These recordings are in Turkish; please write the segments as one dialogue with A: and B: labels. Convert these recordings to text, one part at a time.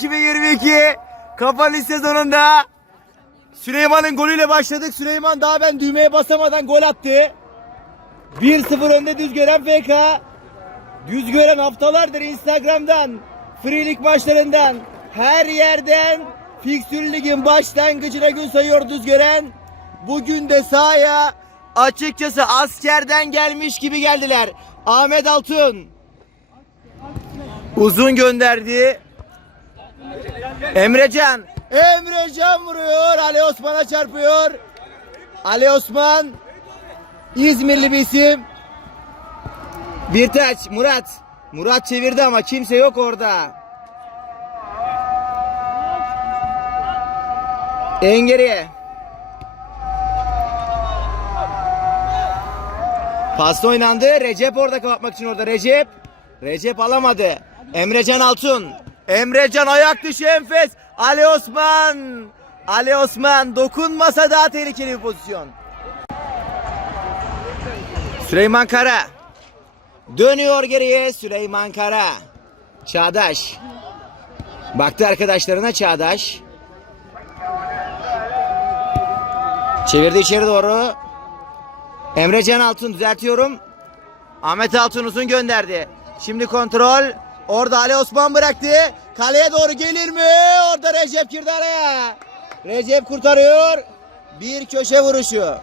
A: 2022 kapanış sezonunda Süleyman'ın golüyle başladık. Süleyman daha ben düğmeye basamadan gol attı. 1-0 önde düz gören FK. Düz gören haftalardır Instagram'dan, Free Lig maçlarından, her yerden Fiksür Lig'in başlangıcına gün sayıyor düz gören. Bugün de sahaya açıkçası askerden gelmiş gibi geldiler. Ahmet Altun uzun gönderdi. Emrecan. Emrecan vuruyor. Ali Osman'a çarpıyor. Ali Osman İzmirli bir isim. Bir taç Murat. Murat çevirdi ama kimse yok orada. En geriye. Pasta oynandı. Recep orada kapatmak için orada. Recep. Recep alamadı. Emrecan Altun. Emrecan ayak dışı enfes. Ali Osman. Ali Osman dokunmasa daha tehlikeli bir pozisyon. Süleyman Kara. Dönüyor geriye Süleyman Kara. Çağdaş. Baktı arkadaşlarına Çağdaş. Çevirdi içeri doğru. Emrecan Altun düzeltiyorum. Ahmet Altun uzun gönderdi. Şimdi kontrol. Orada Ali Osman bıraktı. Kaleye doğru gelir mi? Orada Recep girdi araya. Recep kurtarıyor. Bir köşe vuruşu.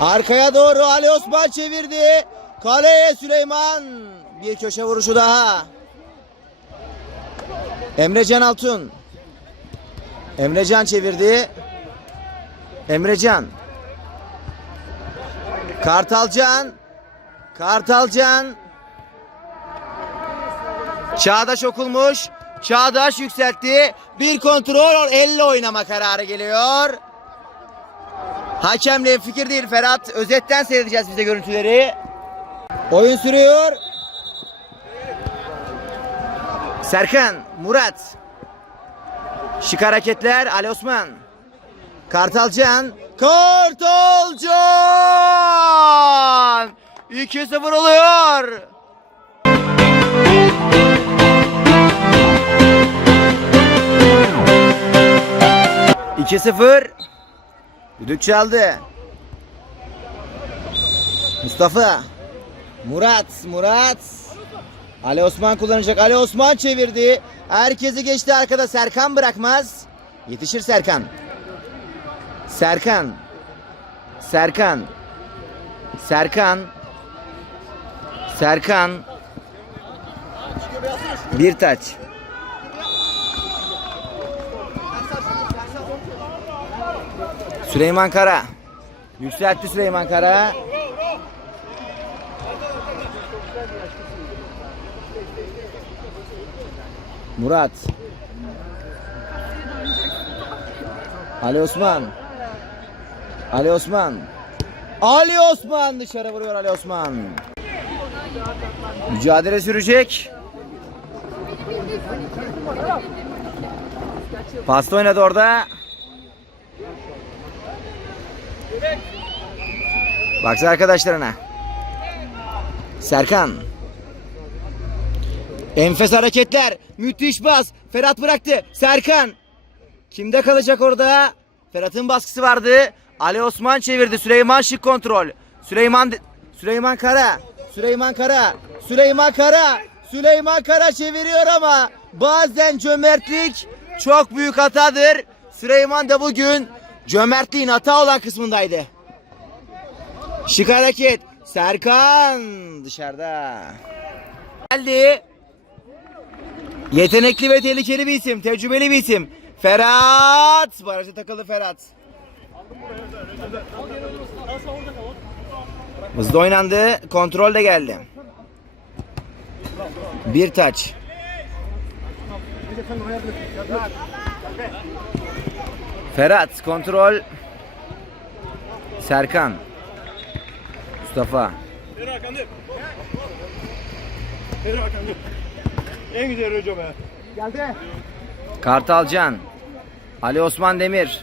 A: Arkaya doğru Ali Osman çevirdi. Kaleye Süleyman. Bir köşe vuruşu daha. Emrecan Altun. Emrecan çevirdi. Emrecan. Kartalcan. Kartalcan. Çağdaş okulmuş. Çağdaş yükseltti. Bir kontrol elle oynama kararı geliyor. Hakemle fikir değil Ferhat. Özetten seyredeceğiz bize görüntüleri. Oyun sürüyor. Serkan, Murat. Şık hareketler Ali Osman. Kartalcan. Kartalcan! 2-0 oluyor. İki sıfır. Düdük çaldı. Mustafa. Murat. Murat. Ali Osman kullanacak. Ali Osman çevirdi. Herkesi geçti arkada. Serkan bırakmaz. Yetişir Serkan. Serkan. Serkan. Serkan. Serkan. Bir taç. Süleyman Kara. Yükseltti Süleyman Kara. Murat. Ali Osman. Ali Osman. Ali Osman dışarı vuruyor Ali Osman. Mücadele sürecek. Pasta oynadı orada. Baksana arkadaşlarına. Serkan. Enfes hareketler. Müthiş bas. Ferhat bıraktı. Serkan. Kimde kalacak orada? Ferhat'ın baskısı vardı. Ali Osman çevirdi. Süleyman şık kontrol. Süleyman Süleyman Kara. Süleyman Kara. Süleyman Kara. Süleyman Kara çeviriyor ama bazen cömertlik çok büyük hatadır. Süleyman da bugün cömertliğin hata olan kısmındaydı. Şık hareket. Serkan dışarıda. Geldi. Yetenekli ve tehlikeli bir isim. Tecrübeli bir isim. Ferhat. Barajda takıldı Ferhat. Hızlı oynandı. Kontrol de geldi. Bir taç. Ferhat kontrol. Serkan. Mustafa.
B: Ver Hakan dur. Ver dur. En güzel hocam ya. Geldi.
A: Kartalcan. Ali Osman Demir.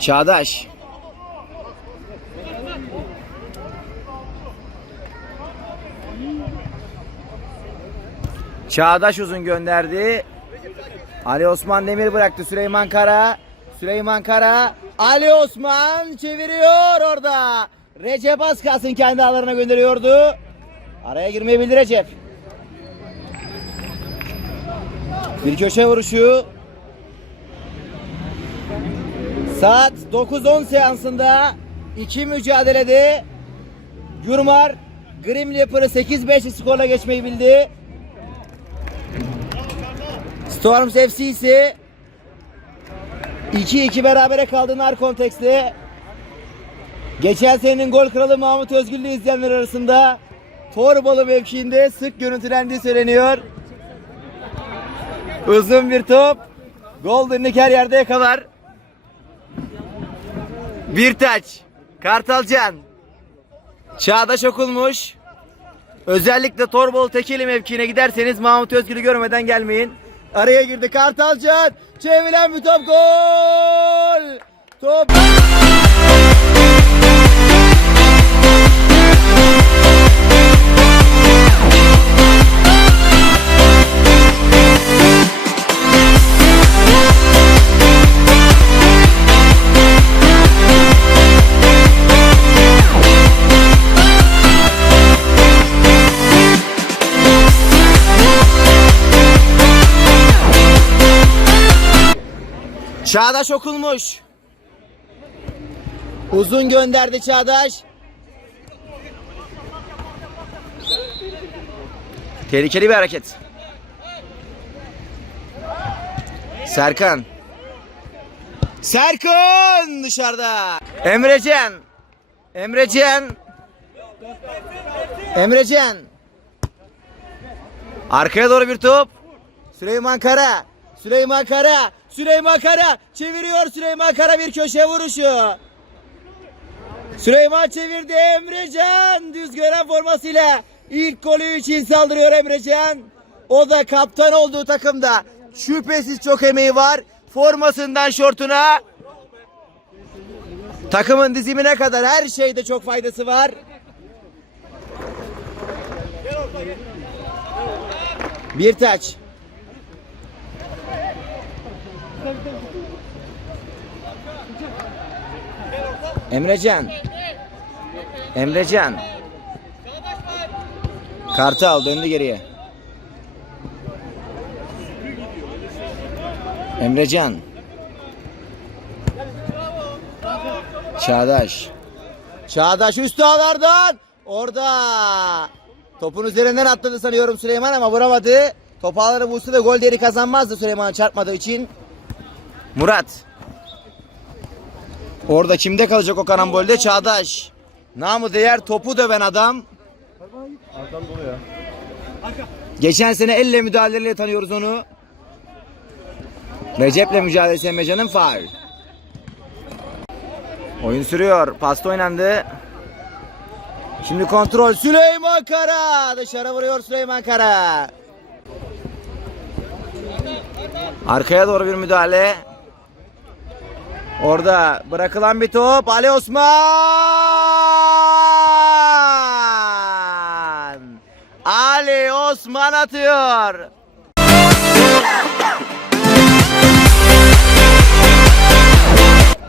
A: Çağdaş. Çağdaş uzun gönderdi. Ali Osman Demir bıraktı Süleyman Kara. Süleyman Kara. Ali Osman çeviriyor orada. Recep az kendi ağlarına gönderiyordu. Araya girmeyebildi Recep. Bir köşe vuruşu. Saat 9-10 seansında iki mücadelede Gürmar Grim Leaper'ı 8-5 skorla geçmeyi bildi. Storms FC ise 2-2 berabere kaldı nar kontekste. Geçen senenin gol kralı Mahmut Özgürlü izleyenler arasında Torbalı mevkiinde sık görüntülendiği söyleniyor. Uzun bir top. Golden'lik her yerde yakalar. Bir taç. Kartalcan. Çağdaş okulmuş. Özellikle Torbalı Tekeli mevkiine giderseniz Mahmut Özgür'ü görmeden gelmeyin. Araya girdi Kartalcan. Çevrilen bir top gol. Top. Çağdaş okulmuş. Uzun gönderdi Çağdaş. Tehlikeli bir hareket. Serkan. Serkan dışarıda. Emrecan. Emrecan. Emrecan. Arkaya doğru bir top. Süleyman Kara. Süleyman Kara. Süleyman Kara çeviriyor Süleyman Kara bir köşe vuruşu. Süleyman çevirdi Emrecan düz gören formasıyla ilk golü için saldırıyor Emrecan. O da kaptan olduğu takımda şüphesiz çok emeği var. Formasından şortuna takımın dizimine kadar her şeyde çok faydası var. Bir taç. Emrecan. Emrecan. Kartal döndü geriye. Emrecan. Çağdaş. Çağdaş üst ağlardan. Orada. Topun üzerinden atladı sanıyorum Süleyman ama vuramadı. Top ağları vursa da gol değeri kazanmazdı Süleyman'a çarpmadığı için. Murat. Orada kimde kalacak o karambolde? Çağdaş. Namı değer topu döven adam.
B: Arkam dolu.
A: Geçen sene elle müdahaleyle tanıyoruz onu. Recep'le mücadelesi Emrecan'ın faul. Oyun sürüyor. Pasta oynandı. Şimdi kontrol. Süleyman Kara. Dışarı vuruyor Süleyman Kara. Arkaya doğru bir müdahale. Orada bırakılan bir top. Ali Osman. Ali Osman atıyor.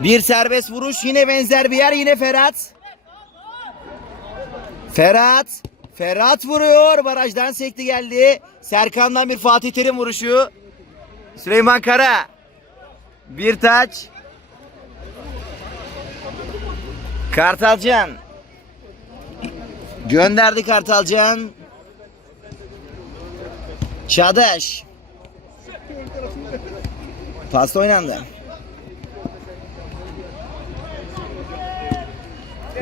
A: Bir serbest vuruş yine benzer bir yer yine Ferhat. Ferhat. Ferhat vuruyor. Barajdan sekti geldi. Serkan'dan bir Fatih Terim vuruşu. Süleyman Kara. Bir taç. Kartalcan. Gönderdi Kartalcan. Çağdaş. Pasta oynandı.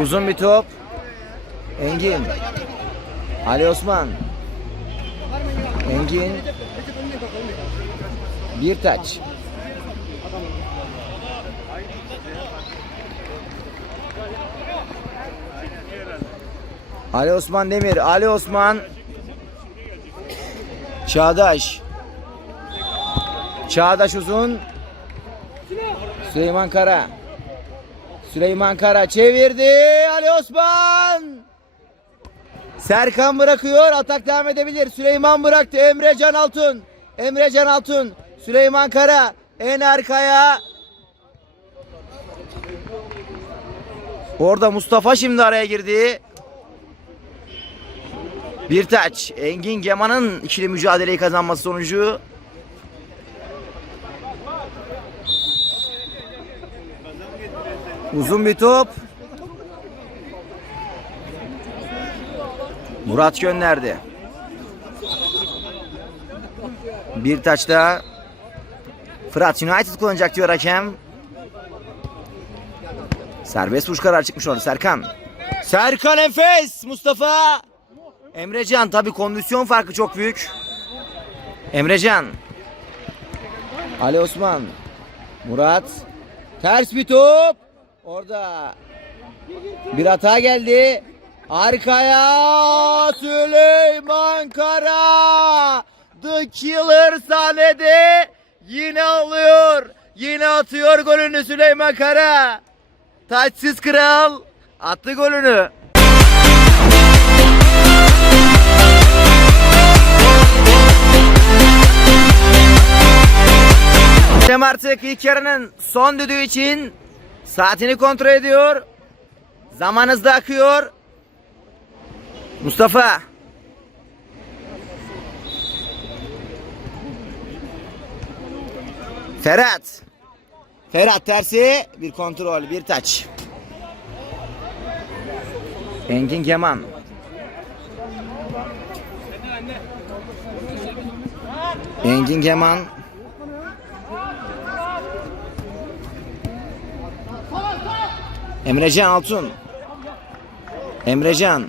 A: Uzun bir top. Engin. Ali Osman. Engin. Bir taç. Ali Osman Demir. Ali Osman. Çağdaş. Çağdaş uzun. Süleyman Kara. Süleyman Kara çevirdi. Ali Osman. Serkan bırakıyor. Atak devam edebilir. Süleyman bıraktı. Emre Can Altun. Emre Can Altun. Süleyman Kara. En arkaya. Orada Mustafa şimdi araya girdi. Bir taç. Engin Geman'ın ikili mücadeleyi kazanması sonucu. Uzun bir top. Murat gönderdi. Bir taç daha. Fırat United kullanacak diyor hakem. Serbest vuruş kararı çıkmış orada Serkan. Serkan Efes Mustafa. Emrecan tabi kondisyon farkı çok büyük. Emrecan. Ali Osman. Murat. Ters bir top. Orada bir hata geldi. Arkaya Süleyman Kara. The Killer sahnede yine alıyor. Yine atıyor golünü Süleyman Kara. Taçsız kral attı golünü. Cem artık ilk yarının son düdüğü için saatini kontrol ediyor. Zaman hızlı akıyor. Mustafa. Ferhat. Ferhat tersi bir kontrol bir taç. Engin Keman. Engin Keman. Emrecan Altun. Emrecan.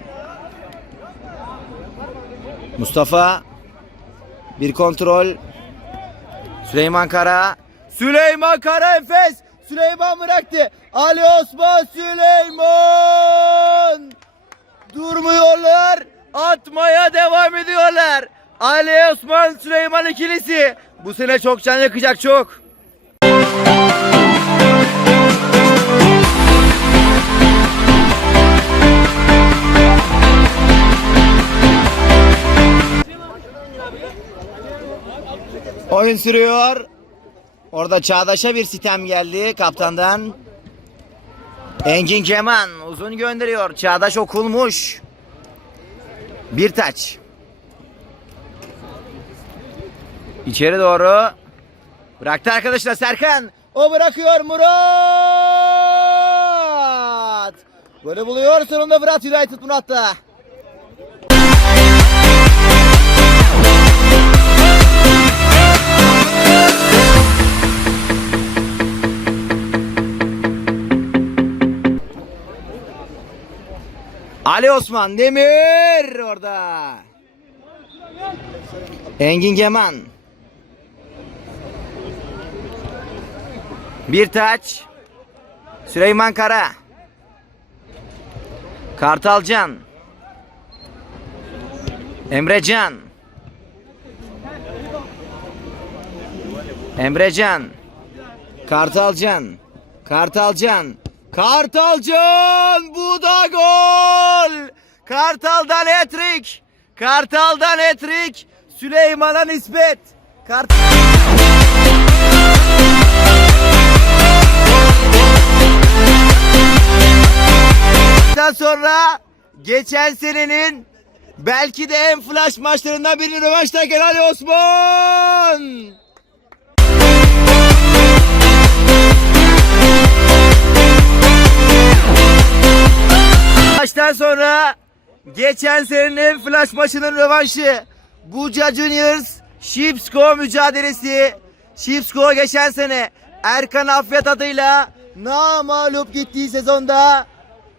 A: Mustafa. Bir kontrol. Süleyman Kara. Süleyman Kara Efes. Süleyman bıraktı. Ali Osman Süleyman. Durmuyorlar. Atmaya devam ediyorlar. Ali Osman Süleyman ikilisi. Bu sene çok can yakacak çok. Oyun sürüyor. Orada Çağdaş'a bir sitem geldi kaptandan. Engin Keman uzun gönderiyor. Çağdaş okulmuş. Bir taç. İçeri doğru. Bıraktı arkadaşlar Serkan. O bırakıyor Murat. Golü buluyor sonunda Fırat United Murat'ta. Ali Osman Demir orada. Engin Geman. Bir taç. Süleyman Kara. Kartalcan. Emrecan. Emrecan. Kartalcan. Kartalcan. Kartalcan bu da gol. Kartal'dan etrik. Kartal'dan etrik. Süleyman'a nispet. Kart Daha sonra geçen senenin belki de en flash maçlarından birini rövanştayken Ali Osman. Geçen senenin flash maçının rövanşı Buca Juniors Shipsko mücadelesi. Shipsko geçen sene Erkan Affet adıyla namalup gittiği sezonda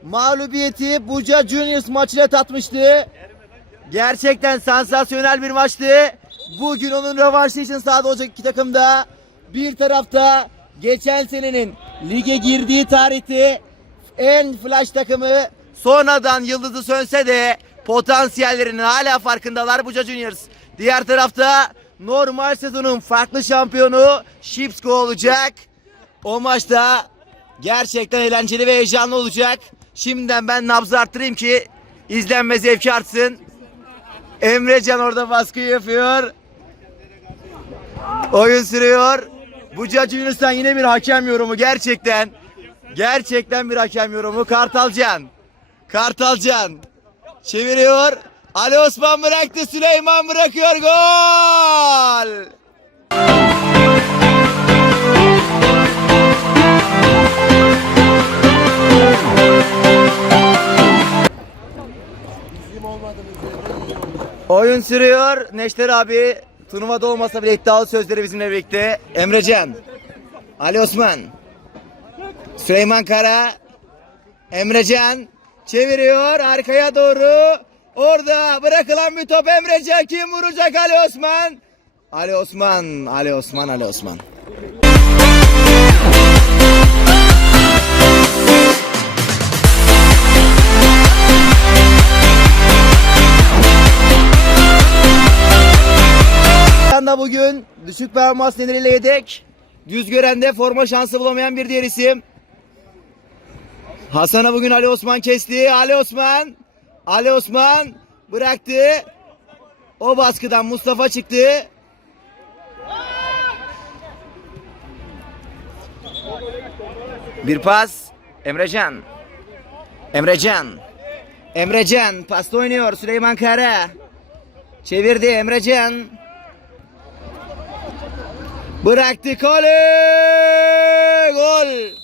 A: mağlubiyeti Buca Juniors maçıyla tatmıştı. Gerçekten sansasyonel bir maçtı. Bugün onun rövanşı için sahada olacak iki takım da bir tarafta geçen senenin lige girdiği tarihte en flash takımı sonradan yıldızı sönse de potansiyellerinin hala farkındalar Buca Juniors. Diğer tarafta normal sezonun farklı şampiyonu Shipsko olacak. O maçta gerçekten eğlenceli ve heyecanlı olacak. Şimdiden ben nabzı arttırayım ki İzlenme zevki artsın. Emrecan orada baskı yapıyor. Oyun sürüyor. Bu Cacı Yunus'tan yine bir hakem yorumu gerçekten. Gerçekten bir hakem yorumu. Kartalcan. Kartalcan. Çeviriyor. Ali Osman bıraktı. Süleyman bırakıyor. Gol. Oyun sürüyor. Neşter abi turnuvada olmasa bile iddialı sözleri bizimle birlikte. Emrecan. Ali Osman. Süleyman Kara. Emrecan. Çeviriyor arkaya doğru. Orada bırakılan bir top Emrecan. Kim vuracak Ali Osman? Ali Osman. Ali Osman. Ali Osman. da bugün düşük performans nedeniyle yedek. Düz görende forma şansı bulamayan bir diğer isim. Hasan'a bugün Ali Osman kesti. Ali Osman. Ali Osman bıraktı. O baskıdan Mustafa çıktı. Bir pas. Emrecan. Emrecan. Emrecan pasta oynuyor Süleyman Kara. Çevirdi Emrecan. Bıraktı kale. Gol.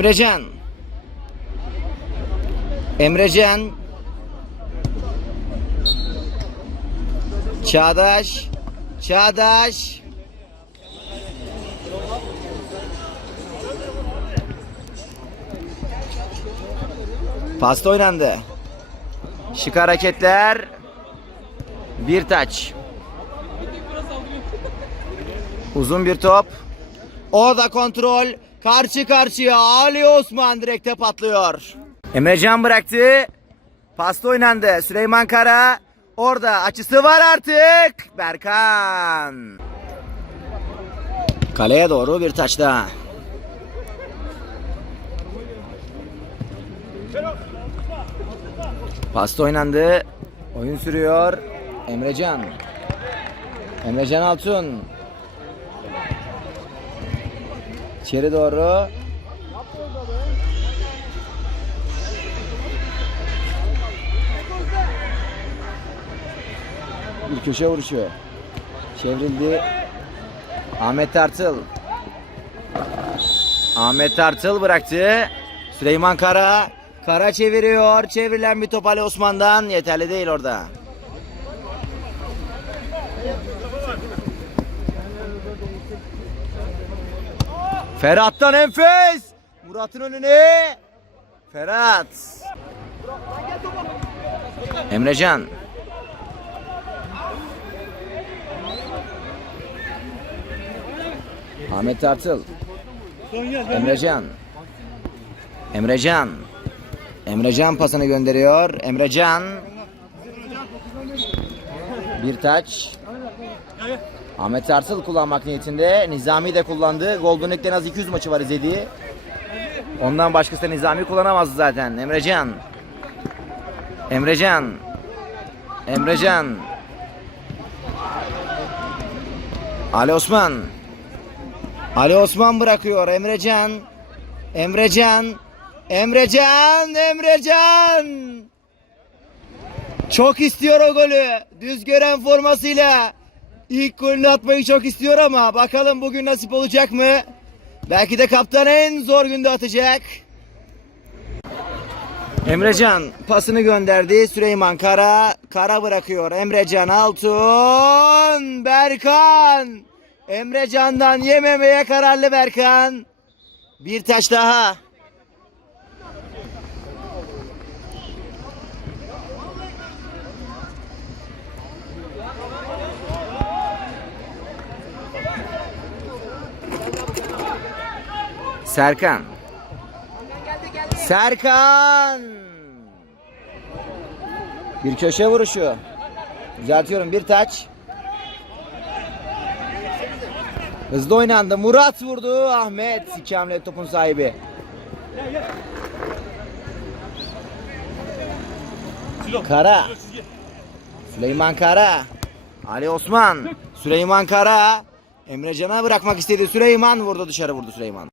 A: Emrecan. Emrecan. Çağdaş. Çağdaş. Pasta oynandı. Şık hareketler. Bir taç. Uzun bir top. O da kontrol. Karşı karşıya Ali Osman direkte patlıyor. Emrecan bıraktı. Pasta oynandı. Süleyman Kara. Orada açısı var artık. Berkan. Kaleye doğru bir taç daha. Pasta oynandı. Oyun sürüyor. Emrecan. Emrecan Altun. İçeri doğru. Bir köşe vuruşu. Çevrildi. Ahmet Tartıl. Ahmet Tartıl bıraktı. Süleyman Kara. Kara çeviriyor. Çevrilen bir top Ali Osman'dan. Yeterli değil orada. Ferhat'tan enfes. Murat'ın önüne. Ferhat. Emrecan. Ahmet Tartıl. Emrecan. Emrecan. Emrecan pasını gönderiyor. Emrecan. Bir taç. Ahmet Tartıl kullanmak niyetinde. Nizami de kullandı. Golden League'de en az 200 maçı var izlediği. Ondan başkası da Nizami kullanamazdı zaten. Emrecan. Emrecan. Emrecan. Ali Osman. Ali Osman bırakıyor. Emrecan. Emrecan. Emrecan. Emrecan. Çok istiyor o golü. Düz gören formasıyla. İlk golünü atmayı çok istiyor ama bakalım bugün nasip olacak mı? Belki de kaptan en zor günde atacak. Emrecan pasını gönderdi. Süleyman Kara. Kara bırakıyor. Emrecan Altun. Berkan. Emrecan'dan yememeye kararlı Berkan. Bir taş daha. Serkan. Serkan. Bir köşe vuruşu. Düzeltiyorum bir taç. Hızlı oynandı. Murat vurdu. Ahmet iki hamle topun sahibi. Kara. Süleyman Kara. Ali Osman. Süleyman Kara. Emre Can'a bırakmak istedi. Süleyman vurdu dışarı vurdu Süleyman.